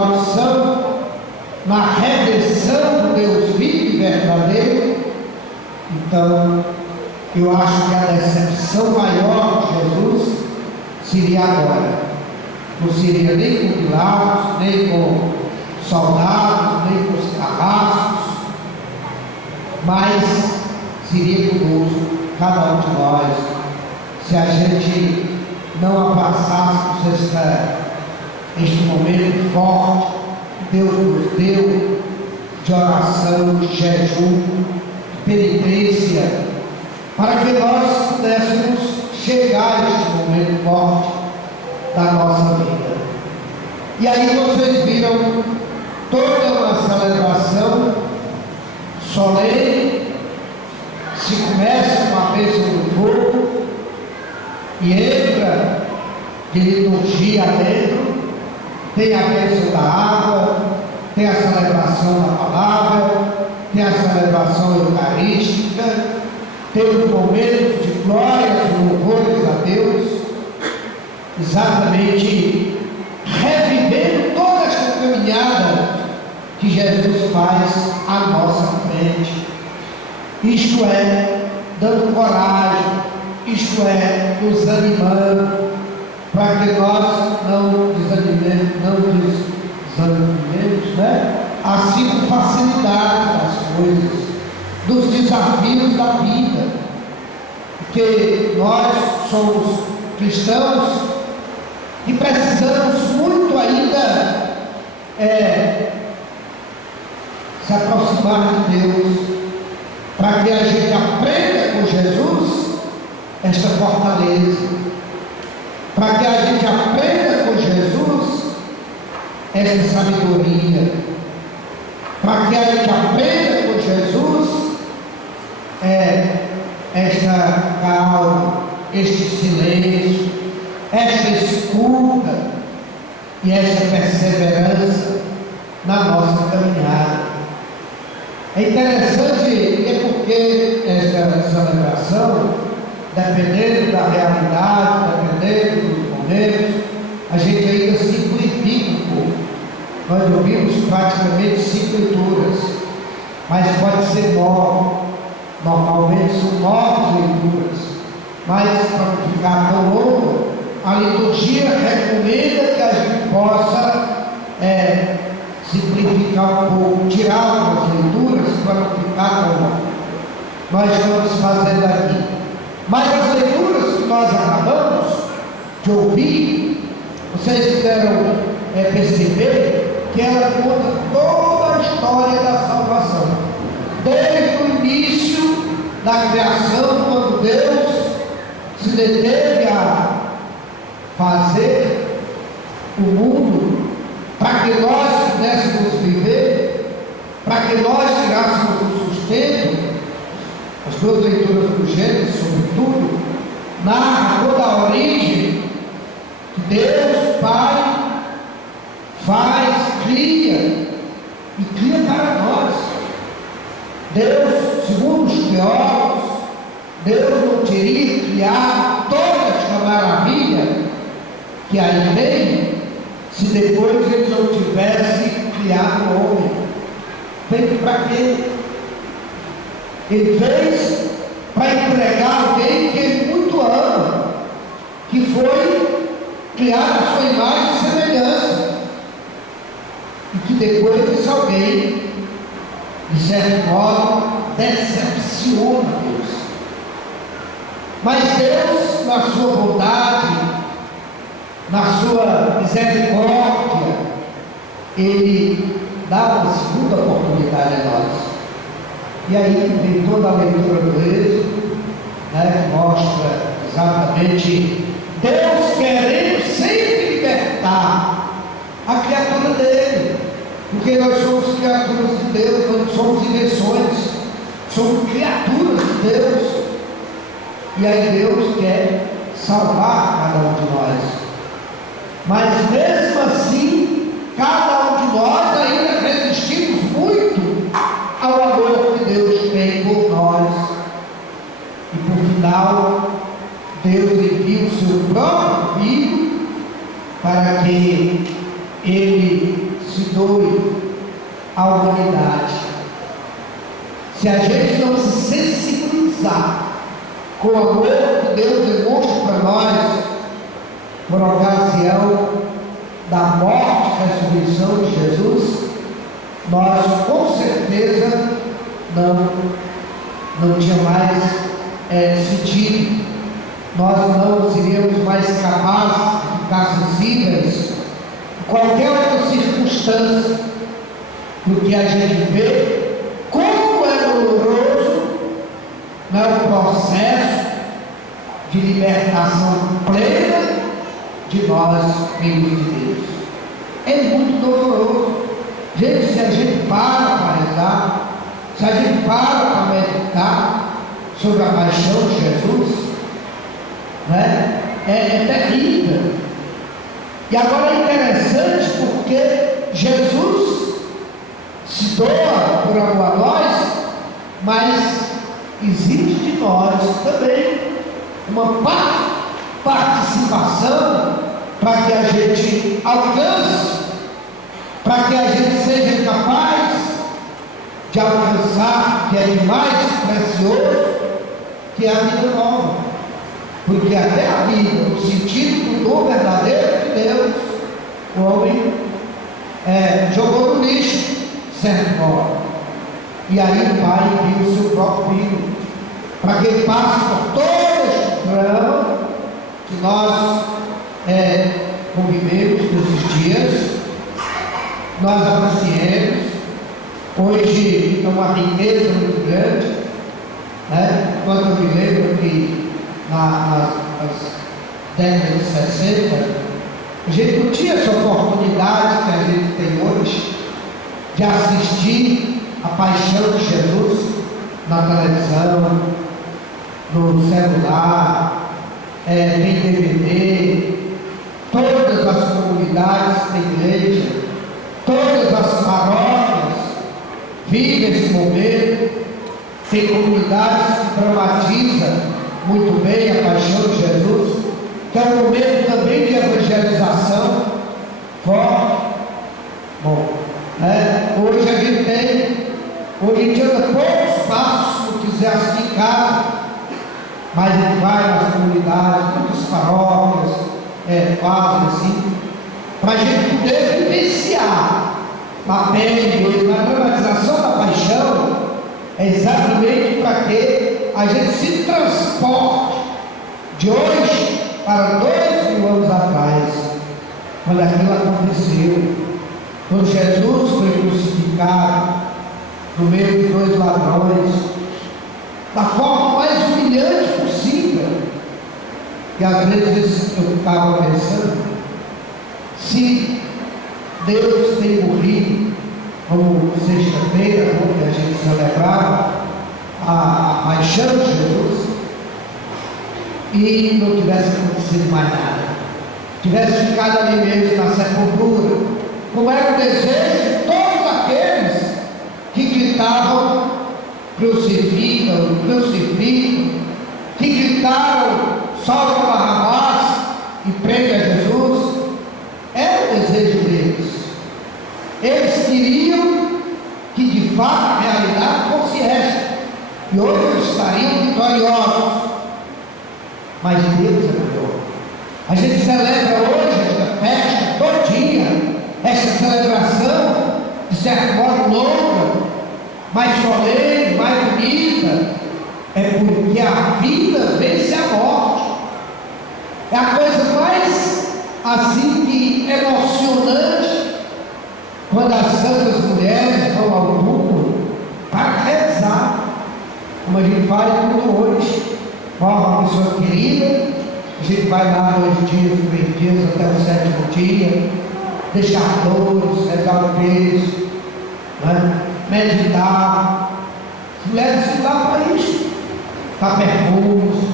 salvação, na redenção do Deus vivo e verdadeiro. Então, eu acho que a decepção maior de Jesus seria agora. Não seria nem com Pilatos, nem com soldados, nem com os carrascos, mas seria conosco, cada um de nós, se a gente não abraçássemos este momento forte que Deus nos deu de oração, de jejum, de penitência, para que nós pudéssemos chegar a este momento forte da nossa vida. E aí vocês viram toda uma celebração solene, se começa com a bênção do fogo e entra de liturgia dentro, tem a bênção da água, tem a celebração da palavra, tem a celebração eucarística, tem um momento de glórias e louvores a Deus, exatamente revivendo toda esta caminhada que Jesus faz à nossa frente. Isto é, dando coragem, isto é, nos animando, para que nós não desanimemos, né? Assim com facilidade das coisas, dos desafios da vida, porque nós somos cristãos e precisamos muito ainda se aproximar de Deus, para que a gente aprenda com Jesus esta fortaleza, para que a gente aprenda com Jesus esta sabedoria, para que a gente aprenda com Jesus esta calma, este silêncio, esta escuta e esta perseverança na nossa caminhada. É interessante porque esta celebração, dependendo da realidade, dependendo dos momentos, a gente ainda simplifica um pouco. Nós ouvimos praticamente 5 leituras, mas pode ser 9. Normalmente são 9 leituras, mas para não ficar tão longo, a liturgia recomenda que a gente possa simplificar um pouco, tirar algumas leituras para não ficar tão longo. Nós estamos fazendo aqui. Mas as leituras que nós acabamos de ouvir, vocês puderam perceber que ela conta toda a história da salvação, desde o início da criação, quando Deus se deteve a fazer o mundo para que nós pudéssemos viver, para que nós tirássemos o sustento. As 2 leituras do Gênesis, sobretudo, narra toda a origem que Deus Pai faz, cria, e cria para nós. Deus, segundo os teólogos, Deus não teria criado toda esta maravilha que aí tem, se depois Ele não tivesse criado o homem. Feito para quê? Ele fez para entregar alguém que Ele muito ama, que foi criado a sua imagem e semelhança, e que depois esse alguém, de certo modo, decepciona Deus. Mas Deus, na sua bondade, na sua misericórdia, Ele dá uma segunda oportunidade a nós. E aí vem toda a leitura do Êxodo, que mostra exatamente Deus querendo sempre libertar a criatura dele, porque nós somos criaturas de Deus, nós não somos invenções, somos criaturas de Deus, e aí Deus quer salvar cada um de nós, mas mesmo assim, cada um de nós ainda resistimos muito ao amor que Deus tem por nós, e por final, Deus envia o seu próprio Filho para que Ele se abençoe a humanidade. Se a gente não se sensibilizar com o amor que Deus demonstra para nós, por ocasião da morte e ressurreição de Jesus, nós com certeza não tinha mais sentido, nós não seríamos mais capazes de ficar sensíveis em qualquer outra circunstância, porque a gente vê como é doloroso o processo de libertação plena de nós, filhos de Deus. É muito doloroso. Gente, se a gente para rezar, se a gente para meditar sobre a paixão de Jesus, né? É terrível. E agora é interessante porque Jesus se doa por amor a nós, mas existe de nós também uma participação para que a gente alcance, para que a gente seja capaz de alcançar, que é de mais precioso, que é a vida nova. Porque até a vida, no sentido do dom verdadeiro de Deus, o homem jogou no lixo, certo modo. E aí o Pai envia o seu próprio Filho, para que ele passe por todo este drama que nós convivemos nesses dias, nós apreciemos. Hoje é uma riqueza muito grande, né? Quando eu me lembro que nas décadas de 60, a gente não tinha essa oportunidade que a gente tem hoje de assistir a paixão de Jesus na televisão, no celular, tem DVD, todas as comunidades da igreja, todas as paróquias vivem esse momento. Tem comunidades que dramatizam muito bem a paixão de Jesus, que é um momento também de evangelização forte. Bom, hoje a gente tem, hoje em dia anda poucos passos, se não quiser assistir em casa, mas a gente vai nas comunidades, muitas paróquias, fazem assim, para a gente poder vivenciar a pele mesmo. A dramatização da paixão é exatamente para que a gente se transporte de hoje para 2000 anos atrás, quando aquilo aconteceu, quando Jesus foi crucificado no meio de dois ladrões, da forma mais humilhante possível. E às vezes eu ficava pensando, se Deus tem morrido, como sexta-feira, onde a gente celebrava a paixão de Jesus, e não tivesse acontecido mais nada, tivesse ficado ali mesmo na sepultura, como era o desejo de todos aqueles que gritavam: crucificam, crucificam, que gritaram: solta Barrabás e prende a Jesus. Era o desejo deles. Eles queriam que de fato a realidade fosse esta, e hoje eles estariam vitoriosos. Mas Deus é maior. A gente celebra hoje esta festa todinha, esta celebração de certo modo longa, mais solene, mais bonita, é porque a vida vence a morte. É a coisa mais assim que emocionante quando as santas mulheres vão ao túmulo para rezar, como a gente faz muito hoje. Morre uma pessoa querida, a gente vai lá 2 dias, 3 dias, até o 7º dia, deixar flores, rezar o peso, né? Meditar. As mulheres ficam lá para isso, dá perfumes,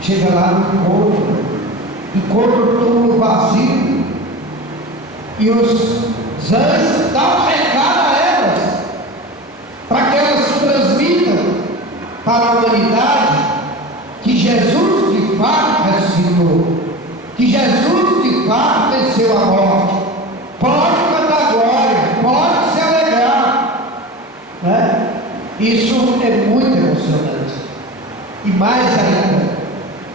chega lá no encontra o túmulo vazio, e os anjos dão um recado a elas, para que elas transmitam para a humanidade que Jesus de fato ressuscitou, que Jesus de fato venceu a morte. Pode cantar glória, Isso é muito emocionante. E mais ainda,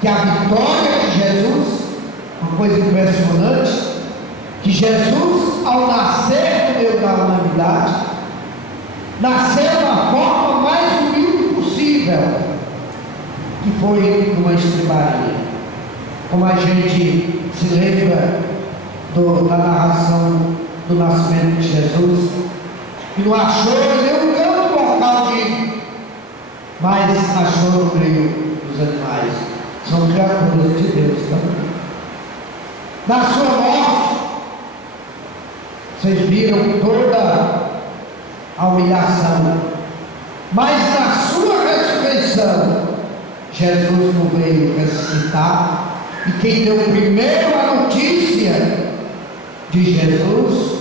que a vitória de Jesus, uma coisa impressionante, que Jesus, ao nascer no meio da humanidade, nasceu da forma mais humilde possível, que foi numa estrebaria. Como a gente se lembra da narração do nascimento de Jesus, e não achou nenhum canto local de ir, mas achou no meio dos animais. São criaturas de Deus também. Na sua morte, vocês viram toda a humilhação, mas na sua ressurreição, Jesus não veio ressuscitar, e quem deu primeiro a notícia de Jesus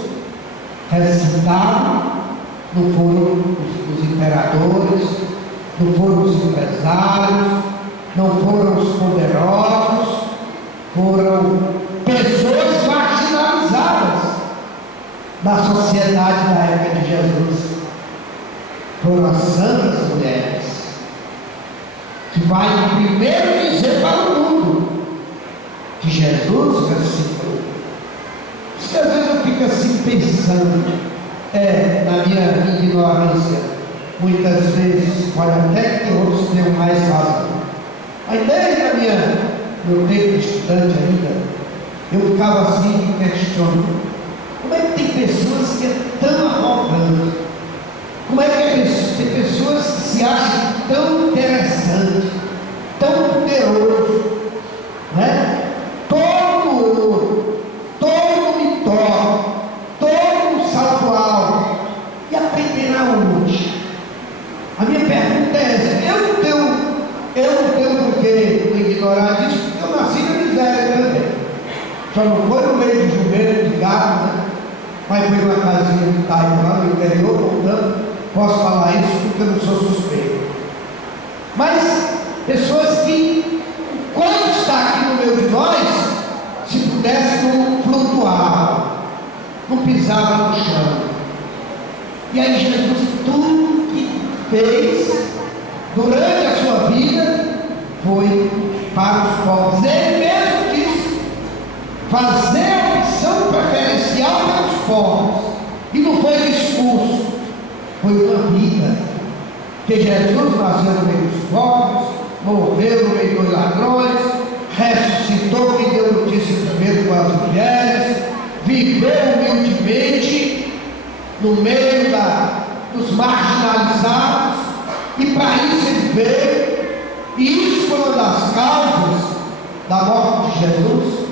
ressuscitado não foram os imperadores, não foram os empresários, não foram os poderosos, foram pessoas marginalizadas da sociedade da época de Jesus. Foram as santas mulheres, que vai primeiro dizer para o mundo que Jesus ressuscitou. Isso às vezes eu fico assim pensando, na minha ignorância, muitas vezes, pode até que outros tenham mais razão. Mas desde meu tempo de estudante ainda, eu ficava assim me questionando, como é que tem pessoas que é tão arrogantes? Como é que tem pessoas que se acham tão interessantes, tão poderoso, né? Todo ouro, todo vitória, todo salto alto, e aprender aonde? A minha pergunta é essa. Eu não tenho porque ignorar disso, porque eu nasci na miséria também. Só não foi no meio de jumento, de gado, né? Mas foi numa casinha de Taio lá no interior, voltando. Posso falar isso porque eu não sou suspeito. Mas pessoas que, quando está aqui no meio de nós, se pudesse não flutuar, não pisava no chão. E aí Jesus, tudo que fez durante a sua vida foi para os pobres. Ele mesmo disse: fazer a opção preferencial pelos pobres. E não foi discurso, foi uma vida. Que Jesus nasceu no meio dos pobres, morreu no meio dos ladrões, ressuscitou, que deu notícia primeiro com as mulheres, viveu humildemente no meio dos marginalizados, e para isso ele veio. E isso foi uma das causas da morte de Jesus,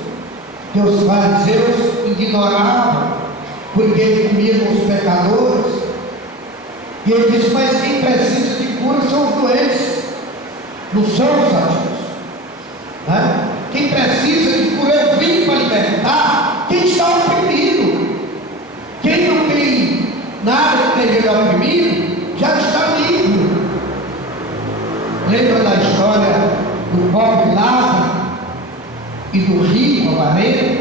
que os fariseus ignoravam, porque ele comia com os pecadores. E ele disse: mas quem precisa de cura são os doentes, não são os sadios, né? Quem precisa de cura, eu vim para libertar quem está oprimido. Quem não tem nada que esteja oprimido já está livre. Lembra da história do pobre Lázaro e do rico avarento?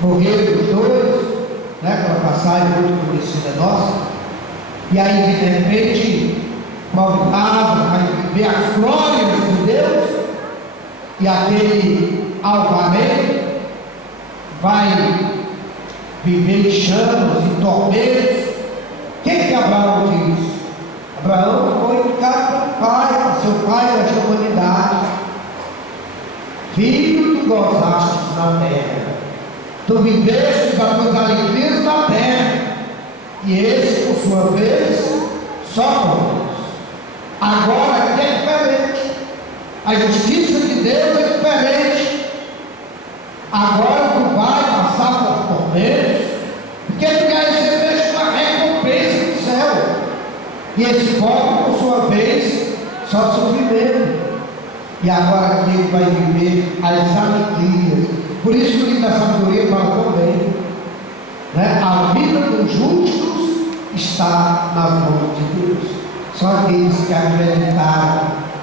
Morreram os dois, né? Aquela passagem muito conhecida nossa. E aí de repente, pobre Lázaro vai ver as glórias de Deus, e aquele alvarento vai viver em chamas e tormentos. O que Abraão diz? Abraão foi educado para o pai, para seu pai da humanidade. Filho, tu gozaste na terra, tu viveste as tuas alegrias na terra, e esse, por sua vez, só com Deus. Agora aqui é diferente. A justiça de Deus é diferente. Agora tu vai passar por tormentos, porque tu quer receber uma recompensa do céu. E esse pobre, por sua vez, só sofrimento. E agora aqui ele vai viver as alegrias. Por isso que o livro da sabedoria fala também, né? A vida dos justos está nas mãos de Deus. Só aqueles que acreditaram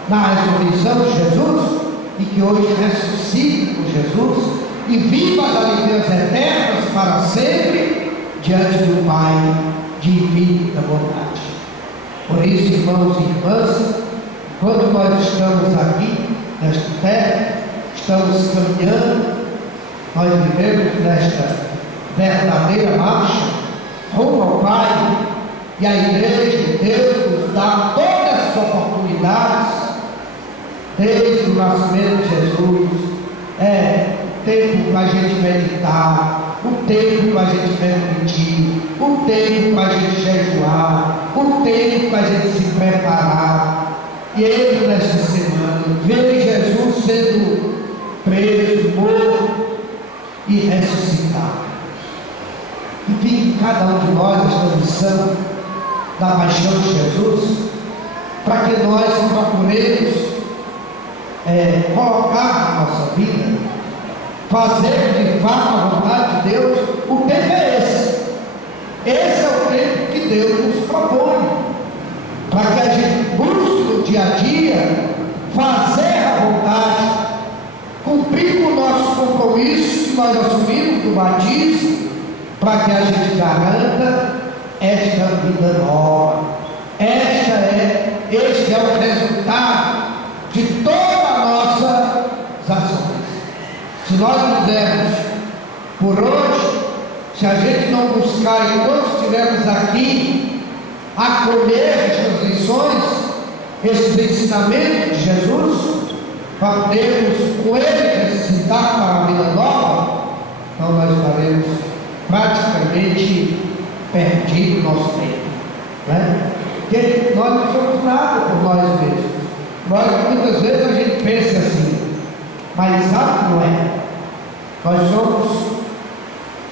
na ressurreição de Jesus e que hoje ressuscitam com Jesus e vivam as alegrias eternas para sempre diante do Pai de infinita bondade. Por isso, irmãos e irmãs, quando nós estamos aqui, nesta terra, estamos caminhando, nós vivemos nesta verdadeira marcha rumo ao Pai, e a Igreja de Deus nos dá todas as oportunidades, desde o nascimento de Jesus, tempo para a gente meditar, o tempo para a gente refletir, o tempo para a gente jejuar, o tempo para a gente se preparar. E ele, nesta semana, vê Jesus sendo preso, morto e ressuscitado. E fique em cada um de nós esta missão da paixão de Jesus, para que nós procuremos colocar na nossa vida, fazer de fato a vontade de Deus. O tempo é esse. Esse é o tempo que Deus nos propõe, para que a gente busque no dia a dia fazer a vontade, cumprir o nosso compromisso que nós assumimos do batismo, para que a gente garanta esta vida nova. Este é o resultado de todas as nossas ações. Se nós fizermos por hoje, se a gente não buscar, enquanto estivermos aqui, acolher estas lições, estes ensinamentos de Jesus, para podermos com ele ressuscitar para a vida nova, então nós estaremos praticamente perdido o nosso tempo, né? Porque nós não somos nada por nós mesmos. Muitas vezes a gente pensa assim, mas sabe que não é? Nós somos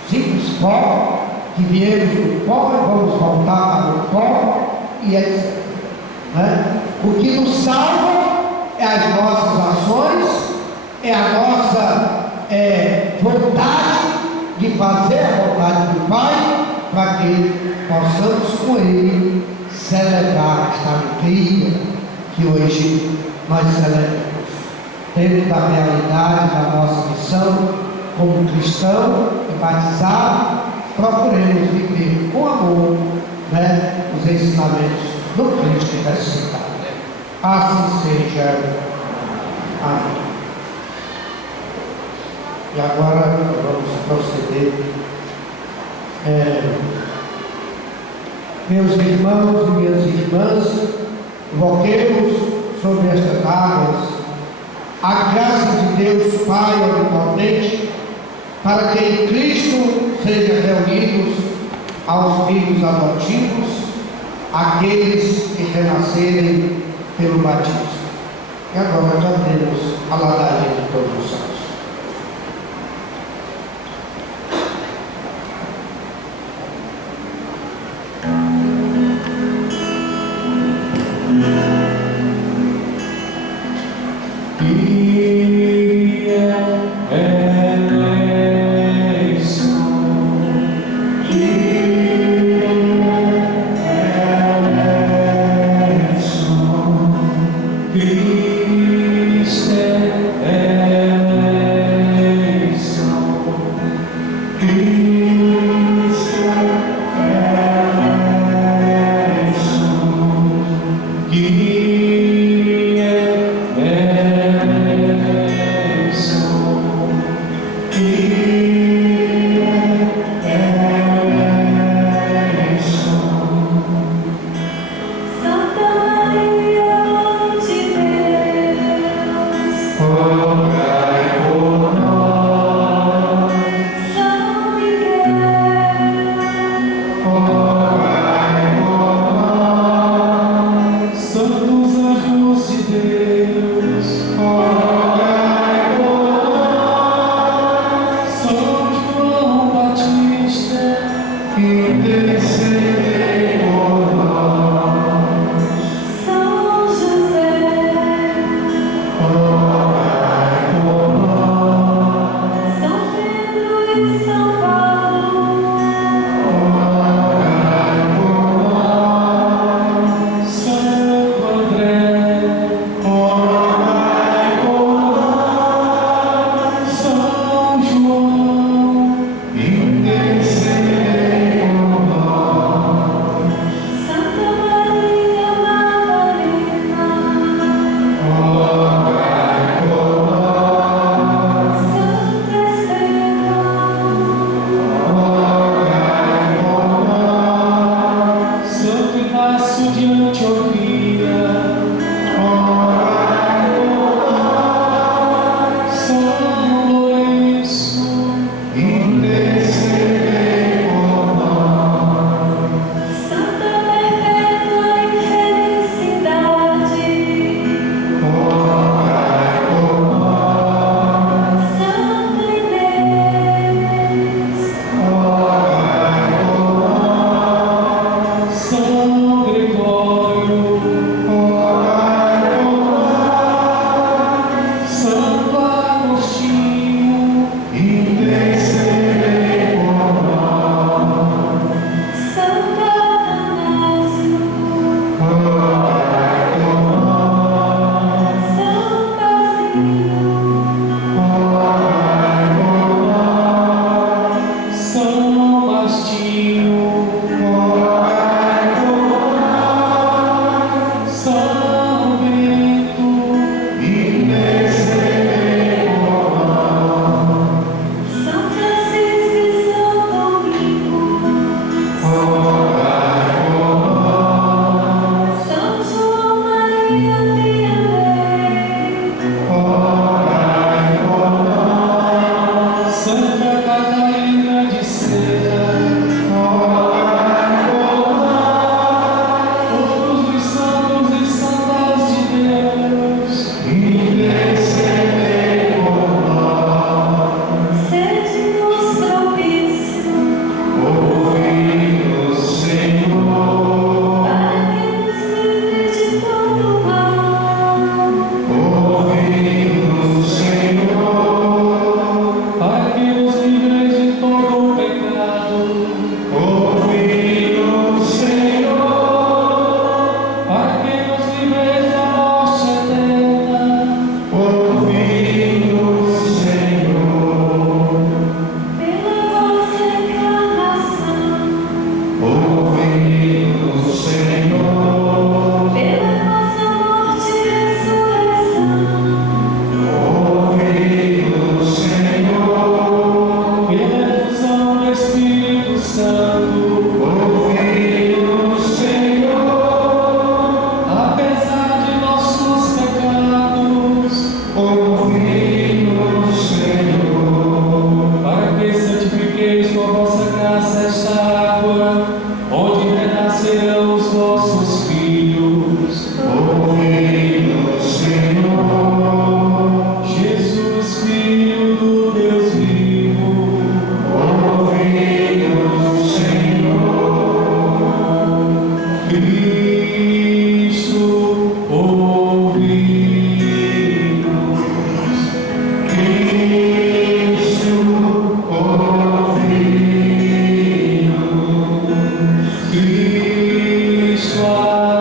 simples pó, que viemos do pó e vamos voltar para o pó, e etc. Né? O que nos salva é as nossas ações, é a nossa vontade de fazer a vontade do Pai, para que possamos com Ele celebrar esta alegria que hoje nós celebramos, dentro da realidade da nossa missão como cristão e batizado. Procuremos viver com amor, né, os ensinamentos do Cristo ressuscitado. Assim seja. Amém. E agora vamos proceder. Meus irmãos e minhas irmãs, invoquemos sobre estas águas a graça de Deus Pai Onipotente, para que em Cristo sejam reunidos aos filhos adotivos aqueles que renascerem pelo batismo. E agora cantemos a ladainha de todos os santos. Agostinho, orai por nós. São Bento, intercedei por nós. São Francisco e São Domingos, orai por nós. São João Maria Vianney, orai por nós. Santa Catarina de Sena, orai por nós. Todos os santos e santas de Deus, intercedei por nós. Sede-nos propício, ouvi-nos, Senhor, para que nos livre de todo mal. Ouvi-nos, Senhor, para que nos livre de todo pecado. Ouvi-nos, Senhor, para que nos livre da morte eterna. Ouvi-nos, Senhor, pela vossa encarnação. Ouvi-nos, Senhor, pela nossa morte e ressurreição. Ouvi-nos, Senhor, pela efusão do Espírito Santo. Ouvi-nos, Senhor, apesar de nossos pecados. Ouvi-nos, Senhor, para que santifiqueis com a vossa graça esta água, onde renascerão os vossos filhos. Ouvi-nos, Senhor, Jesus, Filho do Deus vivo. Ouvi-nos, Senhor, Cristo, ouvi-nos. Cristo, ouvi-nos. Cristo,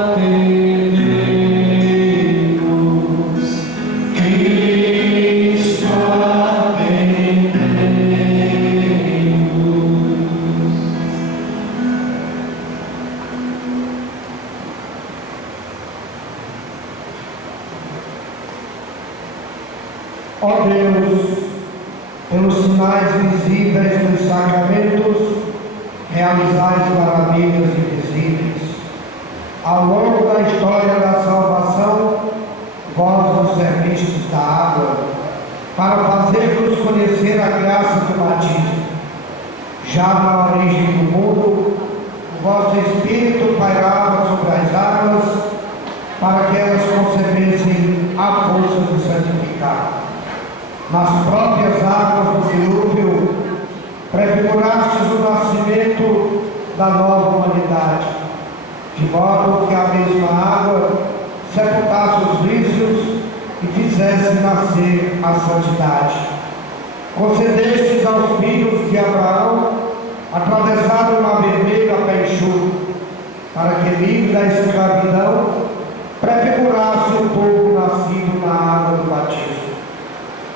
atendei-nos. Cristo, atendei-nos. Ó Deus, pelos sinais visíveis dos sacramentos, realizais maravilhas invisíveis. Ao longo da história da salvação, vós nos servistes da água, para fazer-nos conhecer a graça do batismo. Já na origem do mundo, o vosso Espírito pairava sobre as águas, para que elas concebessem a força de santificar. Nas próprias águas do dilúvio, prefigurastes o nascimento da nova humanidade, de modo que a mesma água sepultasse os vícios e fizesse nascer a santidade. Concedestes aos filhos de Abraão atravessar o mar vermelho a pé enxuto, para que, livre da escravidão, prefigurasse o povo nascido na água do batismo.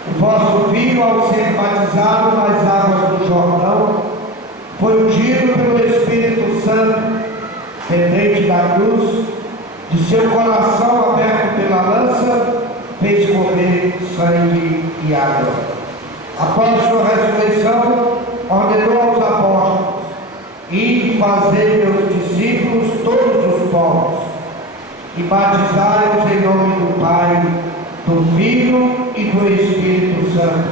O vosso Filho, ao ser batizado nas águas do Jordão, foi ungido pelo Espírito Santo, pendente da cruz, de seu coração aberto pela lança, fez correr sangue e água. Após sua ressurreição, ordenou aos apóstolos: ide fazer meus discípulos todos os povos, e batizai-os em nome do Pai, do Filho e do Espírito Santo.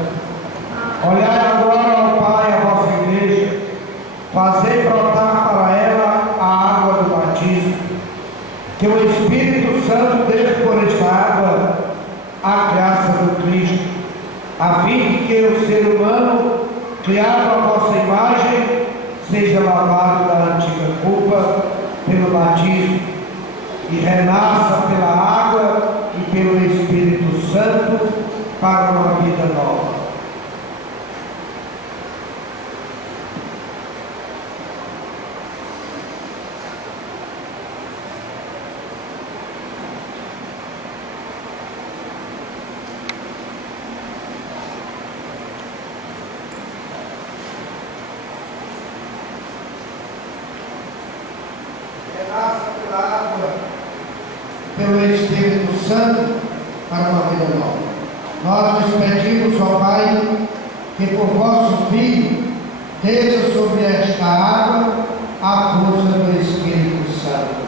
Olhai agora ao Pai a vossa igreja, fazei brotar para ela a água do batismo, que o Espírito Santo dê por esta água a graça do Cristo, a fim de que o ser humano, criado à vossa imagem, seja lavado da antiga culpa pelo batismo e renasça pela água e pelo Espírito Santo para uma vida nova. pelo Espírito Santo para uma vida nova. Nós nos pedimos, ó Pai, que por vosso Filho desça sobre esta água a força do Espírito Santo.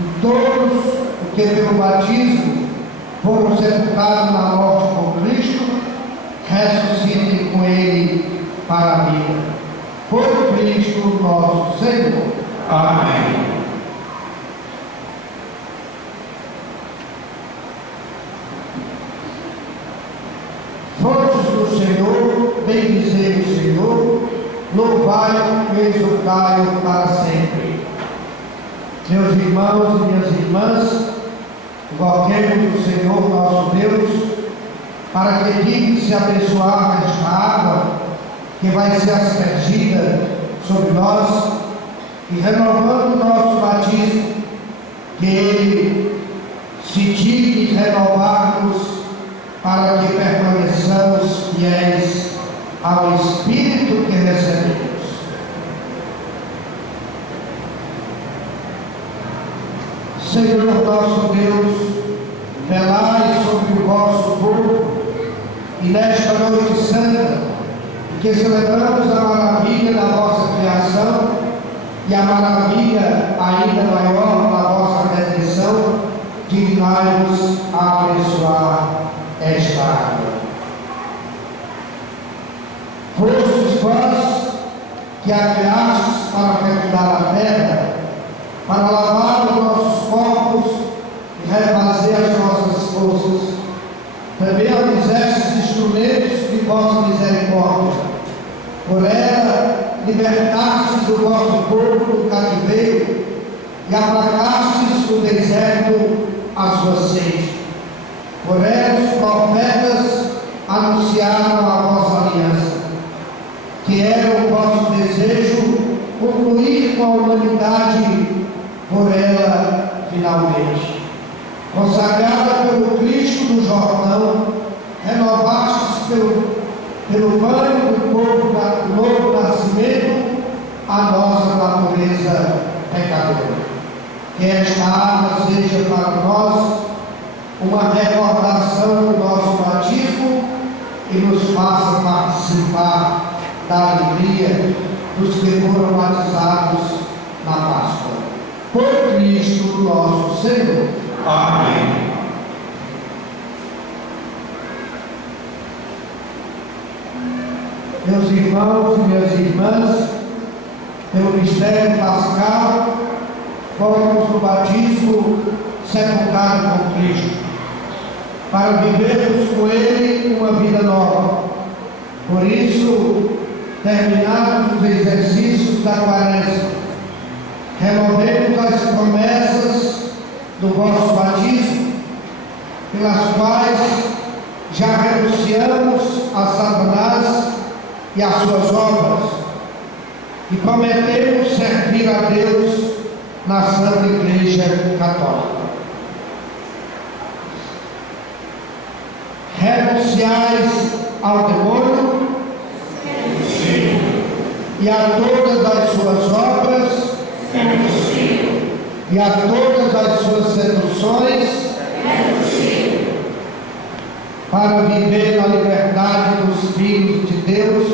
E todos os que pelo batismo foram sepultados na morte com Cristo, ressuscitem com Ele para a vida. Por Cristo nosso Senhor. Amém. Fortes do Senhor, bendizei o Senhor, louvai-o e exultai-o para sempre. Meus irmãos e minhas irmãs, invoquemos o Senhor nosso Deus, para que digne-se abençoar esta água que vai ser aspergida sobre nós, e renovando o nosso batismo, que Ele se digne renovar-nos, para que permaneçamos fiéis ao Espírito que recebemos. Senhor nosso Deus, velai sobre o vosso povo, e nesta noite santa, que celebramos a maravilha da vossa criação e a maravilha ainda maior da vossa redenção, dignai-vos a abençoar esta água. Fostes vós que a criastes para fecundar a terra, para lavar os nossos corpos e refazer as nossas forças. Também a fizestes instrumentos de vossa misericórdia. Por ela libertastes o vosso povo do cativeiro e aplacastes no deserto a sua sede. Por ela os profetas anunciaram a vossa aliança, que era o vosso desejo concluir com a humanidade por ela finalmente. Consagrada pelo Cristo do Jordão, renovastes pelo banho do novo nascimento a nossa natureza pecadora. Que esta água seja para nós uma recordação do nosso batismo e nos faça participar da alegria dos que foram batizados na Páscoa. Por Cristo nosso Senhor. Amém. Meus irmãos e minhas irmãs, pelo mistério pascal, fomos no batismo sepultados com Cristo, para vivermos com Ele uma vida nova. Por isso, terminados os exercícios da quaresma, renovemos as promessas do vosso batismo, pelas quais já renunciamos a Satanás e às suas obras, e prometemos servir a Deus na Santa Igreja Católica. Renunciais ao demônio e a todas as suas obras e a todas as suas seduções, para viver na liberdade dos filhos de Deus,